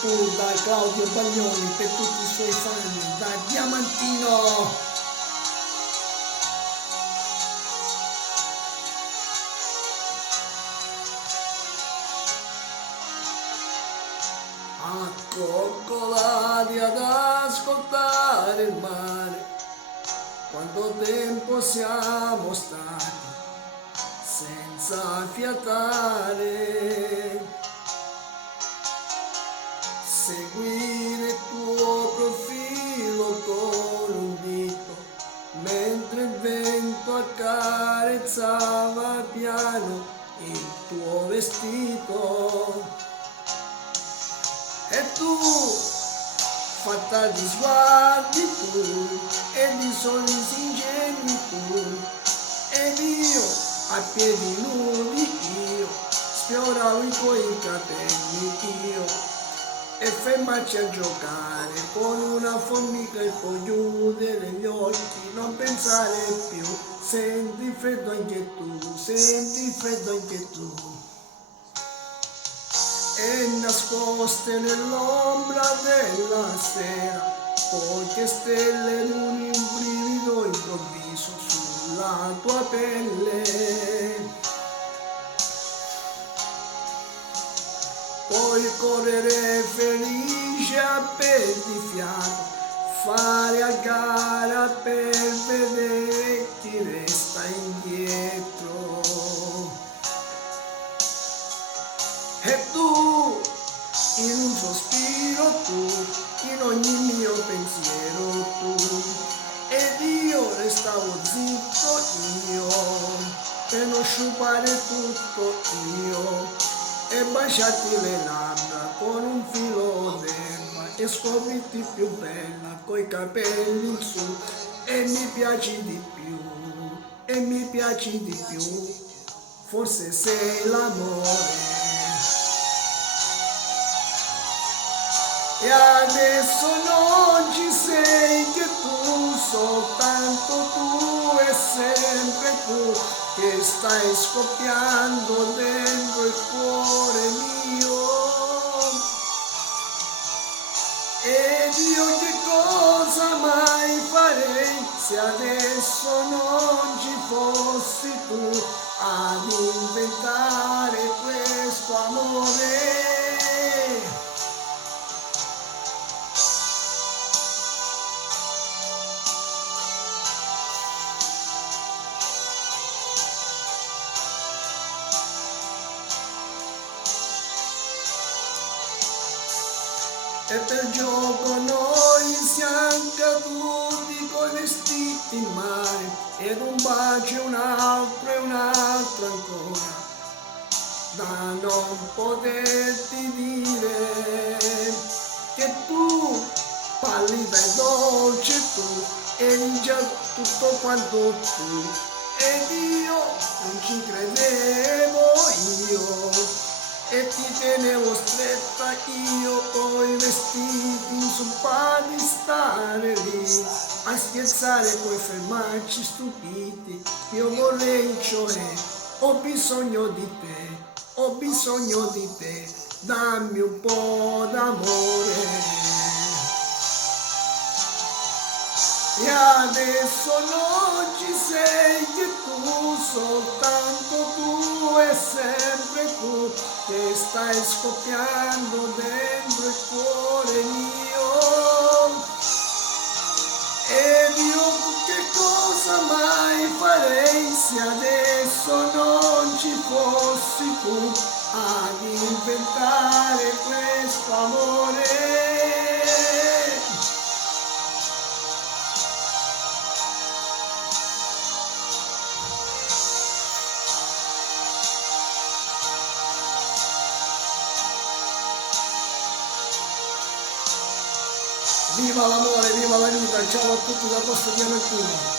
tu da Claudio Baglioni per tutti i suoi fan, da Diamantino. Accoccolati ad ascoltare il mare, quanto tempo siamo stati senza fiatare, seguire il tuo profilo con un dito, mentre il vento accarezzava piano il tuo vestito. E tu, fatta di sguardi tu, e di sorrisi ingenui tu, ed io, a piedi nudi io, sfioravo i tuoi capelli io, e fermarci a giocare con una formica e poi chiudere gli occhi, non pensare più, senti freddo anche tu, senti freddo anche tu. E nascoste nell'ombra della sera, poche stelle in un brivido improvviso sulla tua pelle. Puoi correre felice a perdifiato, fare a gara per vedere chi resta indietro. E tu, in un sospiro tu, in ogni mio pensiero tu, ed io restavo zitto io, per non sciupare tutto io, e baciarti le labbra con un filo d'erba, e scoprirti più bella coi capelli in su, e mi piaci di più, e mi piaci di più, forse sei l'amore. E adesso non ci sei che tu, soltanto tu e sempre tu, che stai scoppiando dentro il cuore mio. Ed io che cosa mai farei se adesso non ci fossi tu ad inventare questo amore. E per gioco noi siamo caduti coi vestiti in mare, ed un bacio un altro e un altro ancora, da non poterti dire che tu, pallida e dolce tu, eri già tutto quanto tu, ed io non ci credevo io. E ti tenevo stretta io coi vestiti inzuppati, stare lì a scherzare, poi fermarci stupiti. Io vorrei, cioè, ho bisogno di te, ho bisogno di te, dammi un po' d'amore. E adesso non ci sei che tu, soltanto tu e sempre tu, che stai scoppiando dentro il cuore mio. Ed io che cosa mai farei se adesso non ci fossi tu ad inventare questo amore. Viva l'amore, viva la vita, ciao a tutti da Posto Diamantino.